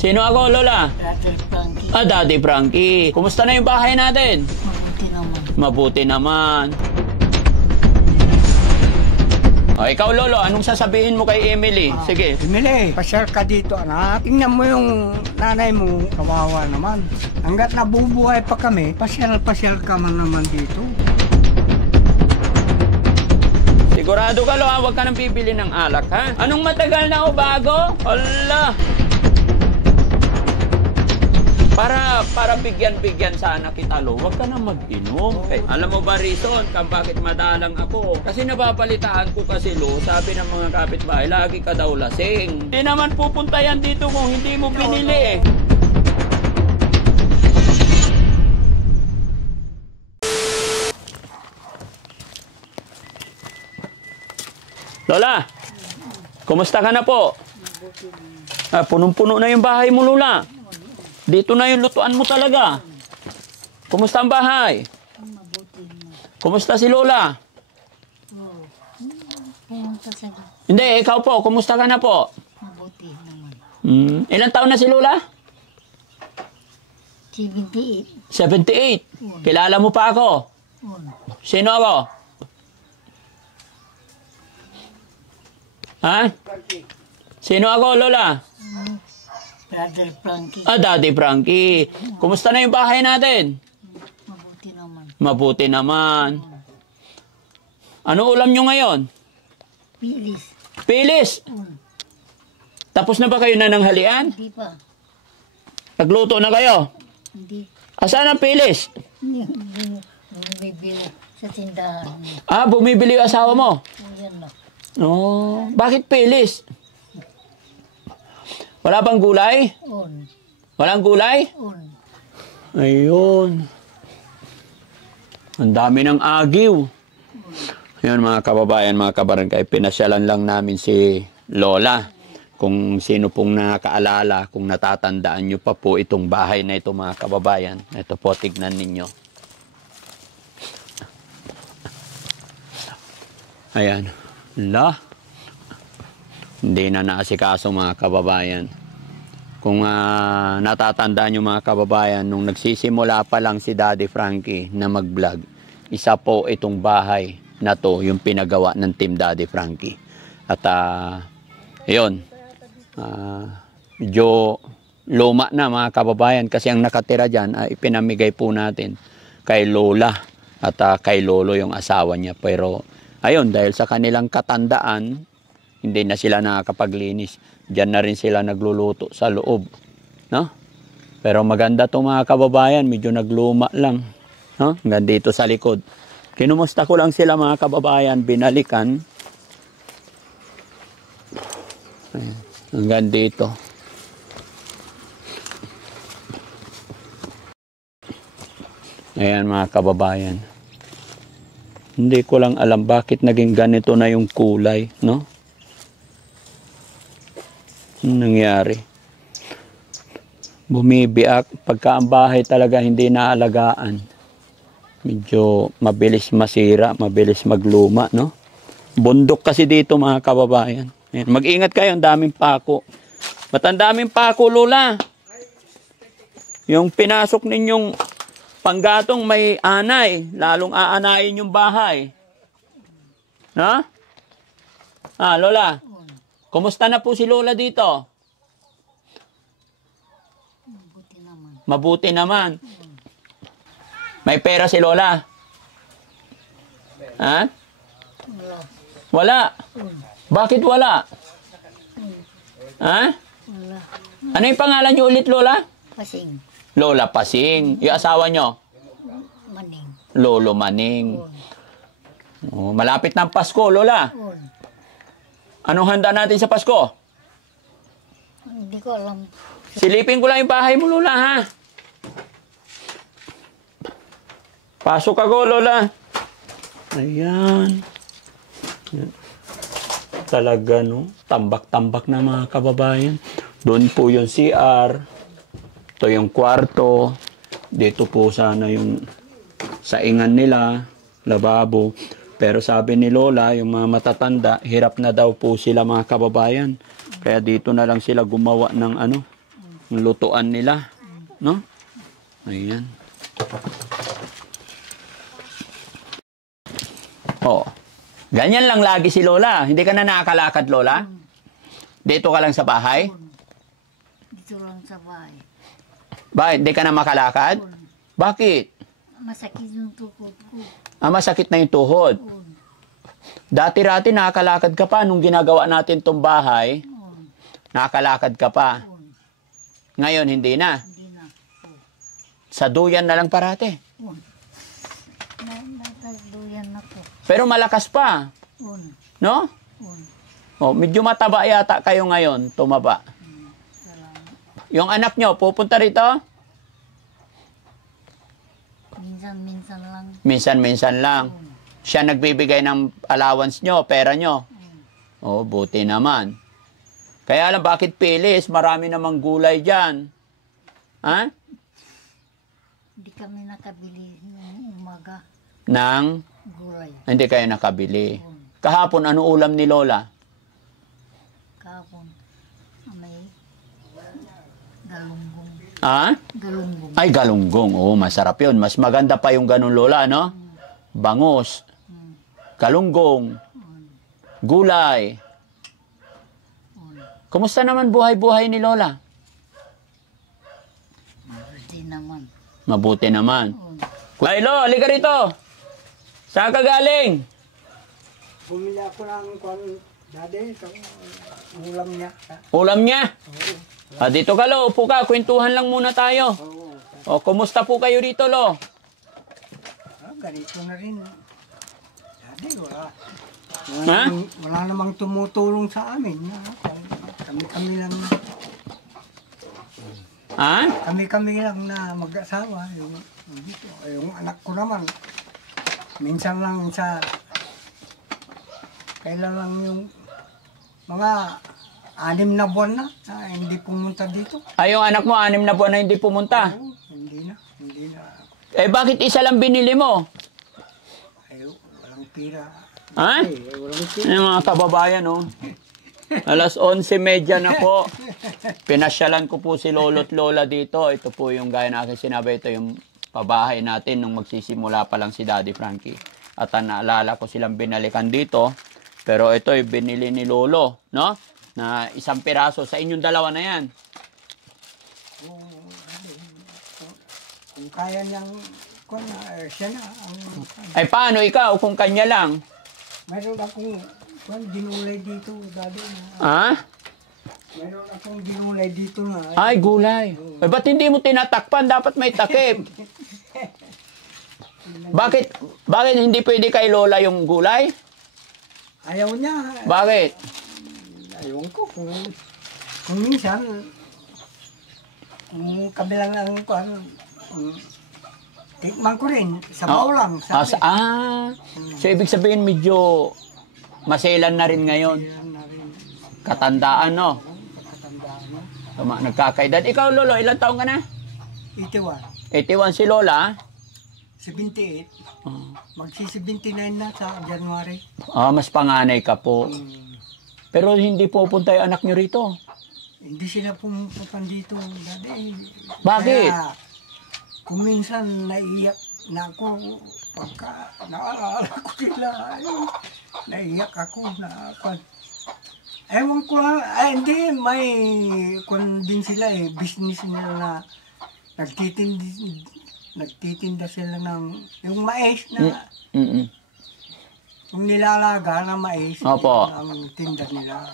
Sino ako, Lola? Daddy Frankie. Ah, Daddy Frankie. Kumusta na yung bahay natin? Mabuti naman. Mabuti naman. O, ikaw, Lolo, anong sasabihin mo kay Emily? Sige. Emily, pasyal ka dito, anak. Tingnan mo yung nanay mo, kawawa naman. Hanggat nabubuhay pa kami, pasyal ka man naman dito. Sigurado ka, Lola, huwag ka nang bibili ng alak, ha? Anong matagal na o bago? Hala! Para bigyan sana kita, Lo, huwag ka na mag-inom. Eh, alam mo ba, reason kung bakit madalang ako? Kasi nababalitaan ko kasi, Lo, sabi ng mga kapitbahay, lagi ka daw lasing. Hindi naman pupunta yan dito kung hindi mo binili, eh. Lola, kumusta ka na po? Ah, punong-puno na yung bahay mo, Lola. Dito na yung lutuan mo talaga. Kumusta ang bahay? Mabuti naman. Kumusta si Lola? Oo. Pumunta sa Hindi, ikaw po. Kumusta ka na po? mabuti naman. Ilang taon na si Lola? 78. 78. Kilala mo pa ako? Oo. Sino ako? Ha? Sino ako, Lola? Daddy Frankie. Ah, Daddy Frankie. Kumusta na yung bahay natin? Mabuti naman. Mabuti naman. Ano ulam nyo ngayon? Pilis. Pilis. Oo. Tapos na ba kayo na ng halian? Hindi pa. Nagluto na kayo? Hindi. Asan ang pilis? Hindi. Bumibili sa tindahan. Ah, bumibili yung asawa mo? Yan na. Oh, bakit pilis? Wala bang gulay? Oo. Walang gulay? Oo. Ayun. Ang dami ng agiw. Ayun mga kababayan, mga kabarangay, pinasyalan lang namin si Lola. Kung sino pong nakaalala, kung natatandaan nyo pa po itong bahay na ito mga kababayan. Ito po, tignan ninyo. Ayan. La. Hindi na naasikaso mga kababayan. Kung natatandaan nyo mga kababayan, nung nagsisimula pa lang si Daddy Frankie na mag-vlog, isa po itong bahay na to, yung pinagawa ng Team Daddy Frankie. At yun, medyo luma na mga kababayan kasi ang nakatira dyan ay ipinamigay po natin kay Lola at kay Lolo yung asawa niya. Pero ayun, dahil sa kanilang katandaan, hindi na sila nakakapaglinis. Diyan na rin sila nagluluto sa loob. No? Pero maganda to mga kababayan, medyo nagluma lang. No? Hanggang dito sa likod. Kinumusta ko lang sila mga kababayan, binalikan. Ayan. Hanggang dito. Ayan mga kababayan. Hindi ko lang alam bakit naging ganito na yung kulay, no? Nangyari. Bumibiak. Pagka ang bahay talaga hindi naalagaan, medyo mabilis masira, mabilis magluma, no? Bundok kasi dito mga kababayan. Ayan. Mag-ingat kayo, ang daming pako. Ba't ang daming pako, Lola? Yung pinasok ninyong panggatong may anay, lalong aanayin yung bahay. Ha? Ah, Lola? Kumusta na po si Lola dito? Mabuti naman. Mabuti naman. May pera si Lola? Ha? Wala. Wala. Bakit wala? Ha? Wala. Ano yung pangalan niyo ulit, Lola? Pasing. Lola Pasing. Yung asawa niyo? Maning. Lolo Maning. Oh, malapit na ang Pasko, Lola. Oo. Anong handa natin sa Pasko? Hindi ko alam. Silipin ko lang yung bahay mo, Lola, ha? Pasok ako, Lola. Ayan. Talaga, no? Tambak-tambak na mga kababayan. Doon po yung CR. Ito yung kwarto. Dito po sana yung saingan nila, lababo. Pero sabi ni Lola, yung mga matatanda, hirap na daw po sila mga kababayan. Kaya dito na lang sila gumawa ng Yung lutuan nila. No? Ayan. Oh. Ganyan lang lagi si Lola. Hindi ka na nakakalakad, Lola? Dito ka lang sa bahay? Dito lang sa bahay. Bakit? Hindi ka na makalakad? Bakit? Masakit yung tukod ko. Masakit na yung tuhod. Dati-rati nakakalakad ka pa nung ginagawa natin tong bahay. Nakakalakad ka pa. Ngayon, hindi na. Hindi na. Sa duyan na lang parate. Nataduyan na po. Pero malakas pa. No? Oh, medyo mataba yata kayo ngayon, tumaba. Yung anak nyo, pupunta rito? Minsan-minsan lang. Minsan-minsan lang. Siya nagbibigay ng allowance nyo, pera nyo. Oh, buti naman. Kaya lang, bakit pilis? Marami namang gulay dyan. Ha? Hindi kami nakabili ng umaga. Nang? Gulay. Hindi kayo nakabili. Kahapon, ano ulam ni Lola? Kahapon. May galunggong. Ha? Galunggong. Ay, galunggong. Oh, masarap yun. Mas maganda pa yung ganun, Lola, no? Bangus. Galunggong. Gulay. Kumusta naman buhay-buhay ni Lola? Mabuti naman. Mabuti naman. Ay, Lo, halika rito. Saan ka galing? Bumili ako ng dati, ulam niya. Ulam niya? Dito ka, Lo. Upo ka. Kwentuhan lang muna tayo. O, kumusta po kayo rito, Lo? Ganito na rin. Dati, Ha? wala namang tumutulong sa amin. Kami-kami lang. Ha? Kami-kami lang na mag-asawa. Yung anak ko naman, minsan lang kailan lang yung mga 6 na buwan na hindi pumunta dito. Ay, yung anak mo, 6 na buwan na hindi pumunta. Oo, hindi na. Bakit isa lang binili mo? Ay, walang pira. Ha? Walang pira. Yung mga kababayan, oh. 11:30 na po. Pinasyalan ko po si Lolo't Lola dito. Ito po yung gaya na aking sinabi. Ito yung pabahay natin nung magsisimula pa lang si Daddy Frankie. At naalala ko silang binalikan dito. Pero ito yung binili ni Lolo, no? Na 1 piraso. Sa inyong dalawa na yan. Kung kaya niyang, siya na. Ay, paano ikaw kung kanya lang? Mayroon akong ginulay dito, Daddy. Ha? Mayroon akong ginulay dito na. Ay, gulay. Ay, ba't hindi mo tinatakpan? Dapat may takip. Bakit hindi pwede kay Lola yung gulay? Ayaw niya. Bakit? Ayaw ko. Kung minsan, kabilang ang tikman ko rin. Sabaw lang. So ibig sabihin medyo maselan na rin ngayon. Katandaan, no? Tama, nagkakaedad. Ikaw, Lolo, ilang taong ka na? 81. 81 si Lola. 78. Magsi-79 na sa January. Mas panganay ka po. Pero hindi pupunta yung anak nyo rito. Hindi sila pumupunta dito. Daddy. Bakit? Kaya, kung minsan naiiyak na ako, pagka naalala ko sila, naiiyak ako na ewan ko lang, hindi, may kung din sila business nila na nagtitinda sila ng, yung mais na, yung nilalaga na mais, Opo. ang tinda nila.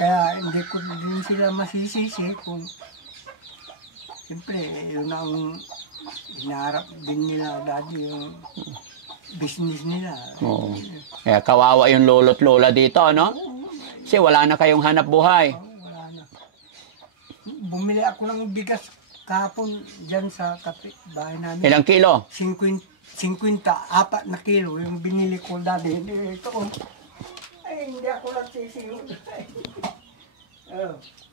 Kaya hindi ko din sila masisisi kung, siyempre, yun ang hinaharap din nila dati yung business nila. Oo. Kaya kawawa yung lolo't lola dito, no? Kasi wala na kayong hanap buhay. Wala na. Bumili ako ng bigas kahapon dyan sa bahay namin. Ilang kilo? 54 na kilo yung binili ko dati. Ito, ay, hindi ako nagsisiyo.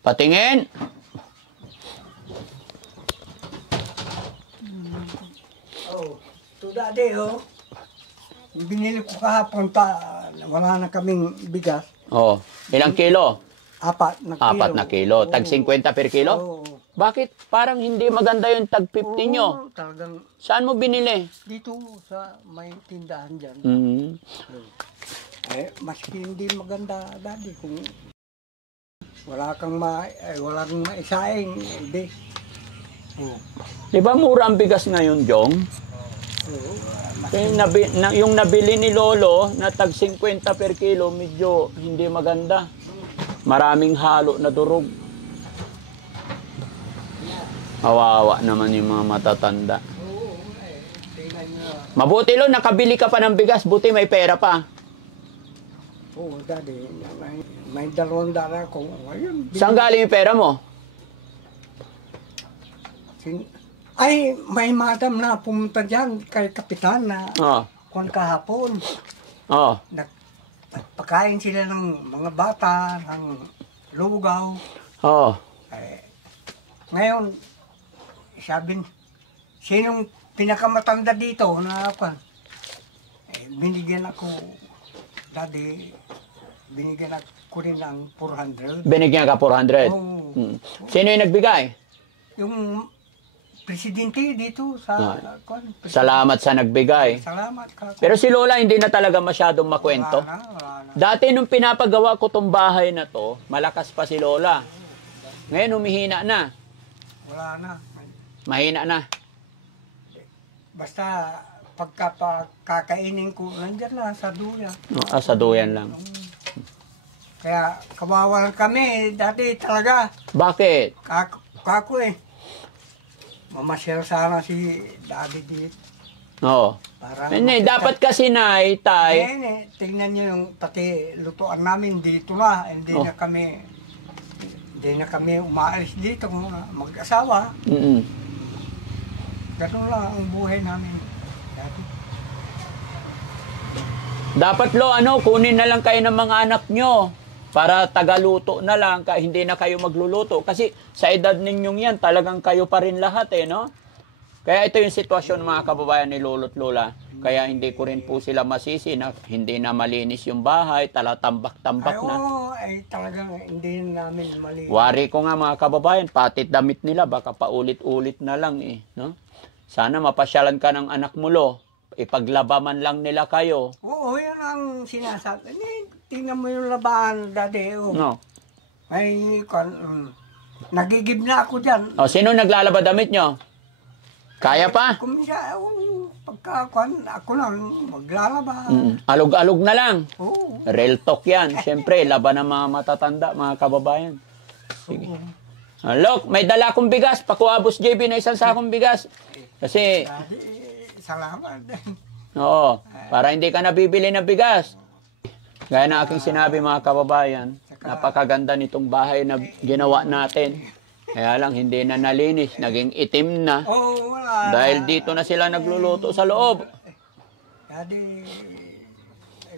Patingin. Ito dati, yung binili ko kahapon wala na kaming bigas. Ilang kilo? 4 na kilo. 4 na kilo. Tag 50 per kilo? Oo. Bakit? Parang hindi maganda yung tag 50 nyo. Oo, talagang Saan mo binili? dito sa may tindahan dyan. Mm. Maski hindi maganda dati kung walang maisaing, hindi. Oo. Di ba mura ang bigas ngayon, Jong? Oo. Yung nabili ni Lolo na tag 50 per kilo, medyo hindi maganda. Maraming halo na durog. Kawawa naman yung mga matatanda. Tingnan nyo. Mabuti lo, nakabili ka pa ng bigas, buti may pera pa. Oo, dati. May 200 ako. Ayun. Saan galing yung pera mo? Ay, may madam na pumunta dyan kay Kapitan na Oh. kung kahapon. Oh. Nagpakain sila ng mga bata, ng lugaw. Oh. Ngayon, sabi, sinong pinakamatanda dito na kwan? Binigyan ako, dati, binigyan ako rin ng 400. Binigyan ka 400? Oo. Sino yung nagbigay? Yung presidente dito sa kwan. Salamat sa nagbigay. Salamat ka. Pero si Lola hindi na talaga masyadong makwento. Wala na. Dati nung pinapagawa ko tong bahay na to, malakas pa si Lola. Ngayon humihina na. Wala na. Mahina na. Basta kakainin ko, nandyan na sa duya. Sa duyan lang. Kaya kawawa kami dati talaga. Bakit? Kako mamasyal sana si Daddy dito. Oo. Hindi, dapat kasi tay. Tingnan niyo yung pati lutuan namin dito na. Hindi na kami umaalis dito mag-asawa. Ganun lang ang buhay namin. Dati. Dapat kunin na lang kayo ng mga anak nyo para tagaluto na lang, hindi na kayo magluluto. Kasi sa edad ninyong yan, talagang kayo pa rin lahat no? Kaya ito yung sitwasyon mga kababayan ni Lolo't Lola. Kaya hindi ko rin po sila masisi na hindi na malinis yung bahay, tambak-tambak na. Talagang hindi namin malinis. Wari ko nga mga kababayan, pati damit nila, baka paulit-ulit na lang no? Sana mapasyalan ka ng anak mo, Lo. Ipaglabaman lang nila kayo. Oo, yan ang sinasabi. Tingnan mo yung labahan dati. No. May nagigib na ako dyan. Sino naglalaba damit nyo? Kaya pa? Kumisa, ako lang maglalaba. Alog-alog na lang. Oo. Real talk yan. Siyempre, laban ng mga matatanda, mga kababayan. Sige. Look, may dala akong bigas. Pakuha, Boss JB, na isang sakong bigas. Kasi, salamat. oo, para hindi ka nabibili ng bigas. Gaya na aking sinabi mga kababayan, napakaganda nitong bahay na ginawa natin. Kaya lang, hindi na nalinis, naging itim na. Oo, wala. Dahil dito na sila nagluluto sa loob. Daddy,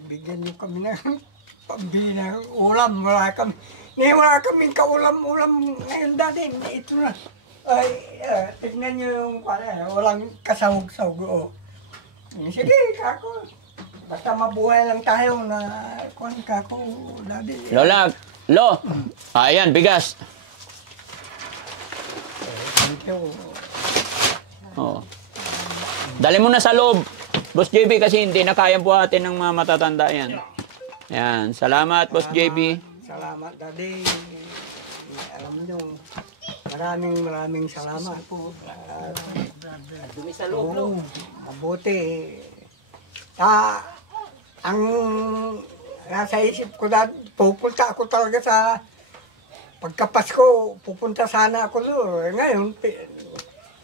bigyan niyo kami ng pambili ng ulam. Wala kaming kaulam-ulam ngayon, Daddy. Ito na. Ay, tignan niyo yung walang kasahog-sahog. Sige, kako. Basta mabuhay lang tayo na kako, Daddy. Lola, ayan, bigas. Oh. Dali mo na sa loob, Boss JB, kasi hindi na kayang buhatin ng mga matatanda yan. Yan, salamat, Boss JB. Salamat, Daddy. Alam niyo, maraming salamat po. Dumi sa loob, mabuti. Ang nasa isip ko dati, pupunta ako talaga sa pagkapasko, pupunta sana ako doon. Ngayon,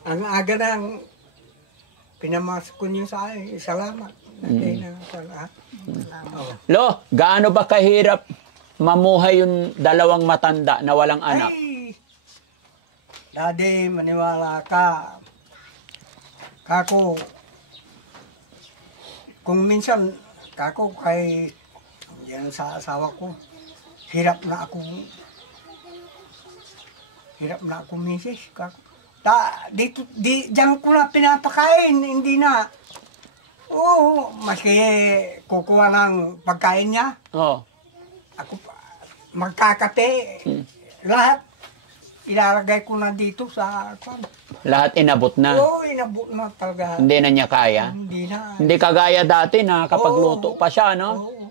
ang aga nang pinamasko niyo sa akin. Salamat. Lo, gaano ba kahirap mamuhay yung dalawang matanda na walang anak? Ay, Daddy, maniwala ka. Kako, kung minsan, kay yan sa asawa ko, hirap na ako misis. Diyan ko na pinapakain, hindi na. Oo, maski kukuha ng pagkain niya. Oh. Ako, magkakape. Lahat, ilalagay ko na dito sa kwan. Lahat inabot na. Oo, inabot na talaga. Hindi na niya kaya. Hindi na. Hindi kagaya dati na kapagluto Oo. pa siya, no? Oo.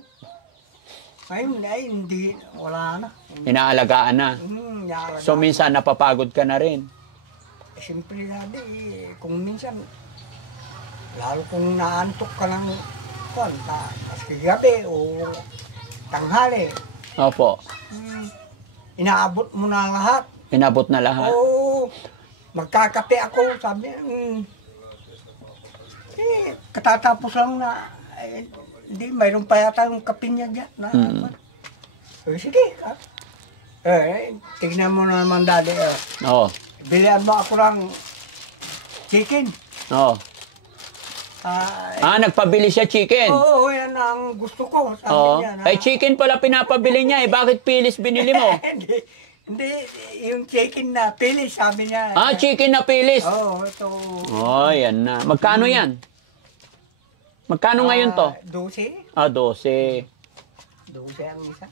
Ngayon ay hindi, wala na. Inaalagaan na. Inalagaan. So minsan napapagod ka na rin. Siyempre dati, kung minsan, lalo kung naantok ka ng kwan, maski gabi o tanghali, Opo. inaabot mo na lahat. Inabot na lahat. Oo, magkakape ako, sabi, katatapos lang na, hindi, mayroon pa yata yung kape niya dyan. Sige, tignan mo naman dali. Oo. Bilihan mo ako ng chicken. Oo. Nagpabili siya chicken. Oo, yan ang gusto ko. Sabi Oo. niya. Ay, chicken pala pinapabili niya eh. Bakit pilis binili mo? Hindi, yung chicken na pilis, sabi niya. Chicken na pilis. Oo, ito. Oh, yan na. Magkano yan? Magkano ngayon to? 12. 12. 12 ang isa.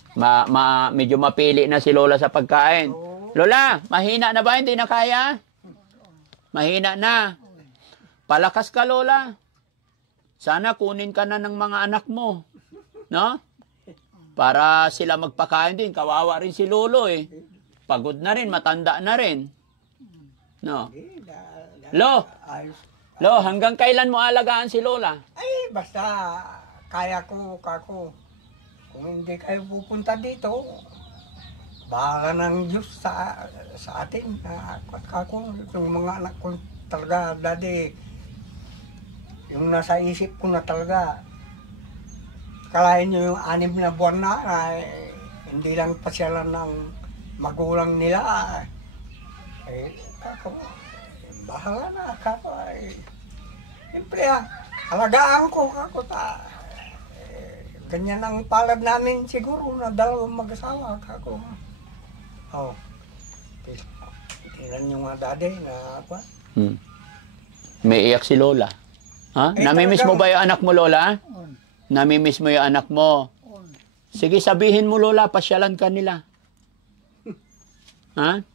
Medyo mapili na si Lola sa pagkain. Oo. Lola, mahina na ba? Hindi na kaya? Mahina na. Palakas ka, Lola. Sana kunin ka na ng mga anak mo. No? Para sila magpakain din. Kawawa rin si Lolo eh. Pagod na rin, matanda na rin. No? Ayos. Lo, hanggang kailan mo alagaan si Lola? Ay, basta kaya ko, kako. Kung hindi kayo pupunta dito, bahala ng Diyos sa atin. Kako, yung mga anak ko talaga, daddy, yung nasa isip ko na talaga, kalahin nyo yung 6 na buwan na, hindi lang pasyalan ng magulang nila. Kako, bahala na, kako. Siyempre alagaan ko, kako. Ganyan ang palad namin siguro na 2 mag-asawa, kako. Oh, tingnan nyo nga daddy na apa. May iyak si Lola. Ha? Namimiss mo ba yung anak mo, Lola? Namimiss mo yung anak mo? Sige, sabihin mo, Lola, pasyalan ka nila. Ha?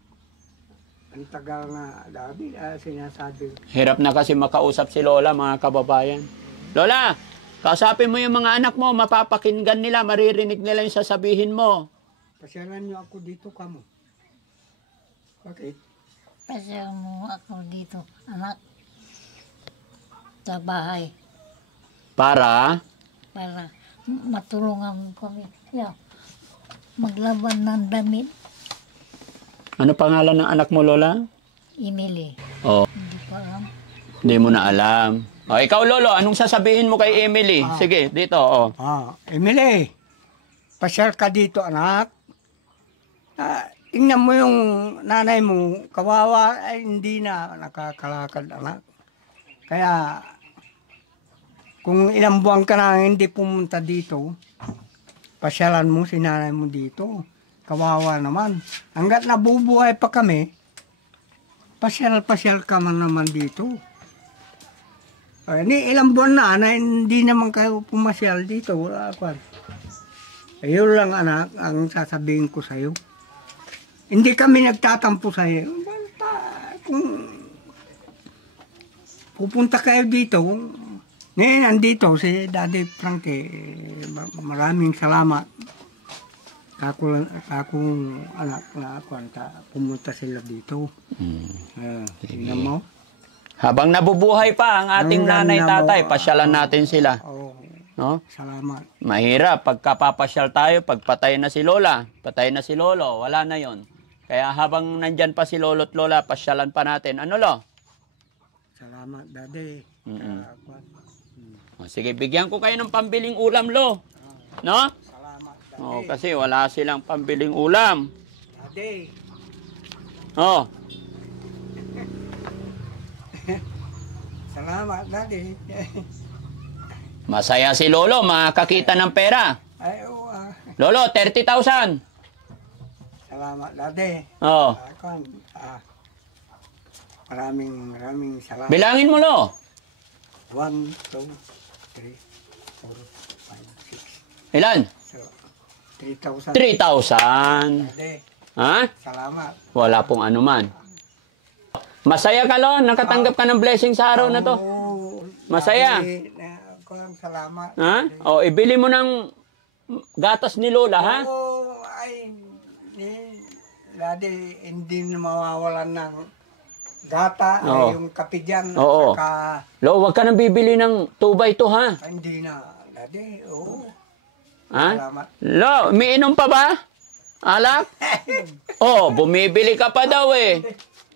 Ang tagal na daddy, sinasabi. Hirap na kasi makausap si Lola, mga kababayan. Lola, kausapin mo yung mga anak mo, mapapakinggan nila, maririnig nila yung sasabihin mo. Pasyalan nyo ako dito, kamo. Bakit? Pasyalan mo ako dito, anak. Sa bahay. Para matulungan mo kami. Maglaban ng damit. Ano pangalan ng anak mo, Lola? Emily. Oh, Hindi ko alam. hindi mo na alam. O, ikaw, Lolo, anong sasabihin mo kay Emily? Sige, dito, oh. Emily, pasyal ka dito, anak. Tingnan mo yung nanay mo, kawawa, ay hindi na nakakalakad, anak. Kaya, kung ilang buwan ka na hindi pumunta dito, pasyalan mo si nanay mo dito. Kawawa naman. Hanggat nabubuhay pa kami, pasyal-pasyal ka man naman dito. Ilang buwan na hindi naman kayo pumasyal dito. Ayun lang anak, ang sasabihin ko sa'yo. Hindi kami nagtatampo sa'yo. Basta kung pupunta kayo dito, ngayon nandito si Daddy Frankie, maraming salamat. Akong anak na ako, pumunta sila dito. Tingnan mo. Habang nabubuhay pa ang ating nanay, tatay, pasyalan natin sila. No? Salamat. Mahirap, pagkapapasyal tayo, pagpatay na si Lola, patay na si Lolo, wala na yon. Kaya habang nandyan pa si Lolo't Lola, pasyalan pa natin. Ano, Lo? Salamat, Daddy. Sige, bigyan ko kayo ng pambiling ulam, Lo. No? Salamat, Daddy. Kasi wala silang pambiling ulam. Daddy. Oh. Salamat, Daddy. Masaya si Lolo, makakita ng pera. Ay, Lolo, 30,000. salamat, Daddy. Oh. Maraming salamat. Bilangin mo, Lo. 1, 2, 3, 4, 5, 6. Ilan? So, 3,000. 3,000. Daddy, Ha? salamat. Wala pong anuman. Masaya ka, Lo? Nakatanggap ka ng blessing sa araw na to? Oo, Masaya? Daddy, salamat. Ha? O, ibili mo ng gatas ni Lola, ha? Oo, ay, Daddy, hindi na mawawalan ng gata, Oo. ay yung kape dyan. Oo. Saka, Lo, wag ka nang bibili ng 2x2, ha? hindi na, Daddy, oo. Ha? Salamat. Lo, umiinom pa ba? Alak? Oh, bumibili ka pa daw eh.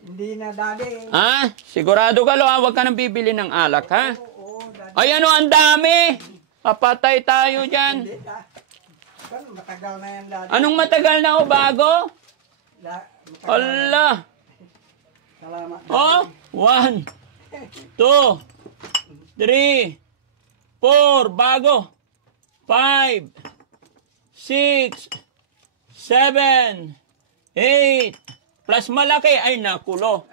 Hindi na, Daddy. Ha? Sigurado ka, Lo, ha? Wag ka nang bibili ng alak, ha? Oo, Daddy. Ay, ano, ang dami! Papatay tayo dyan. Hindi na. Matagal na yan, Daddy. Anong matagal na o bago? Matagal na. Allah! Salamat, Daddy. Oh, 1, 2, 3, 4, bago. 5, 6, 7, 8, plus malaki. Ay, nakulo.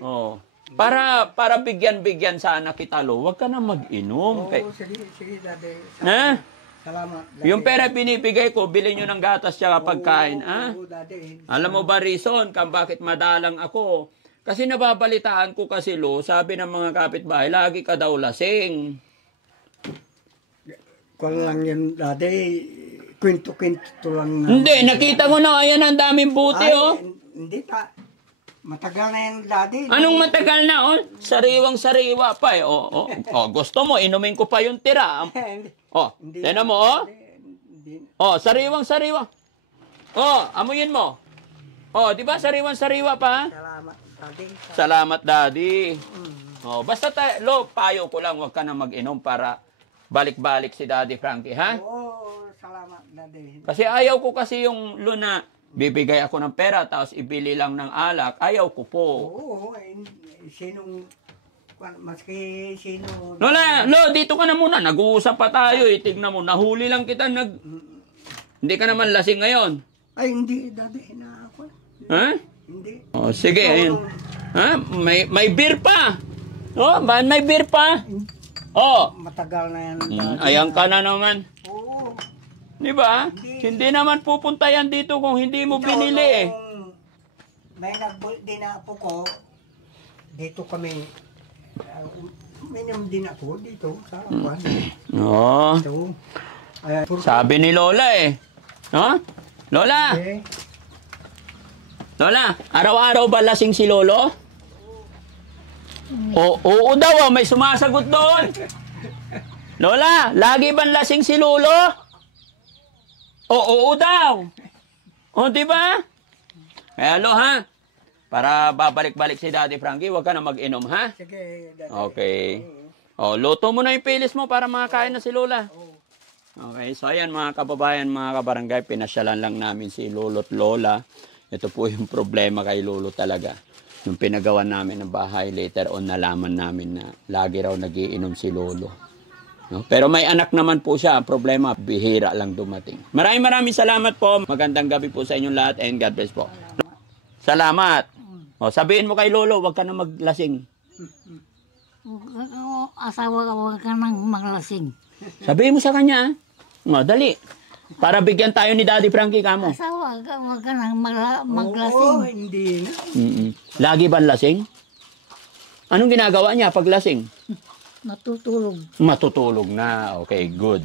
Oh. Para bigyan-bigyan sana kita, Lo. Huwag ka na mag-inom. Oo, sige, Daddy. Ha? Salamat, Daddy. Yung pera binibigay ko, bilhin nyo ng gatas tsaka pagkain. Ha? Oo, Daddy. Alam mo ba reason kung bakit madalang ako? Kasi nababalitaan ko kasi, Lo, sabi ng mga kapitbahay, lagi ka daw lasing. Kung lang yan, Daddy. Kwento-kwento lang. Hindi, nakita ko na, ayan ang daming buti, Ay, oh. hindi pa. Matagal na yan, Daddy. Anong matagal na, oh? Sariwang-sariwa pa, eh. Oh, gusto mo, inumin ko pa yung tira. Oh, Hindi. tinan mo, oh. Hindi. Oh, sariwang-sariwa. Oh, amuyin mo. Oh, di ba sariwang-sariwa pa? Salamat, Daddy. Salamat, Daddy. Oh, basta Lo, payo ko lang, wag ka na mag-inom para balik-balik si Daddy Frankie, ha? Oo, salamat, Daddy. Kasi ayaw ko kasi yung Lo na bibigay ako ng pera tapos ibili lang ng alak. Ayaw ko po. Oo, sinong, maski sino. Lola, Lo, dito ka na muna. Nag-uusap pa tayo eh. Tignan mo, nahuli lang kita. Hindi ka naman lasing ngayon. Ay, hindi, Daddy, na ako. Ha? Hindi. Oh, sige. Ayun. Ha? May beer pa. Oh, may beer pa. Oh. Matagal na yan, Mm, Daddy. ayan ka na naman. Oo. Di ba? Hindi naman pupunta yan dito kung hindi mo binili eh. May nag-bolt din na po ko. Dito kami. Minum din ako dito sa Kwan. Oo. Ito. Sabi ni Lola eh. No? Lola! Eh, Lola, araw-araw ba lasing si Lolo? Oo daw, ah, may sumasagot doon. Lola, lagi ba lasing si Lolo? Oo daw. O, di ba? Kaya Lo, ha? Para babalik-balik si Daddy Frankie, huwag ka na mag-inom, ha? sige, Daddy. Okay. O, luto mo na yung pilis mo para makakain na si Lola. Okay, so ayan mga kababayan, mga kabarangay, pinasyalan lang namin si Lolo at Lola. Ito po yung problema kay Lolo talaga. Nung pinagawa namin ng bahay, later on nalaman namin na lagi raw nagiinom si Lolo. No? Pero may anak naman po siya. Ang problema, bihira lang dumating. Maraming salamat po. Magandang gabi po sa inyong lahat and God bless po. Salamat. O, sabihin mo kay Lolo, huwag ka na maglasing. Asawa ka, huwag ka nang maglasing. Sabihin mo sa kanya, o, dali. Para bigyan tayo ni Daddy Frankie kamo. Asawa ka, huwag ka nang Oo, maglasing. hindi na. Lagi ba lasing? Anong ginagawa niya pag lasing? Matutulog. Matutulog na. Okay, good.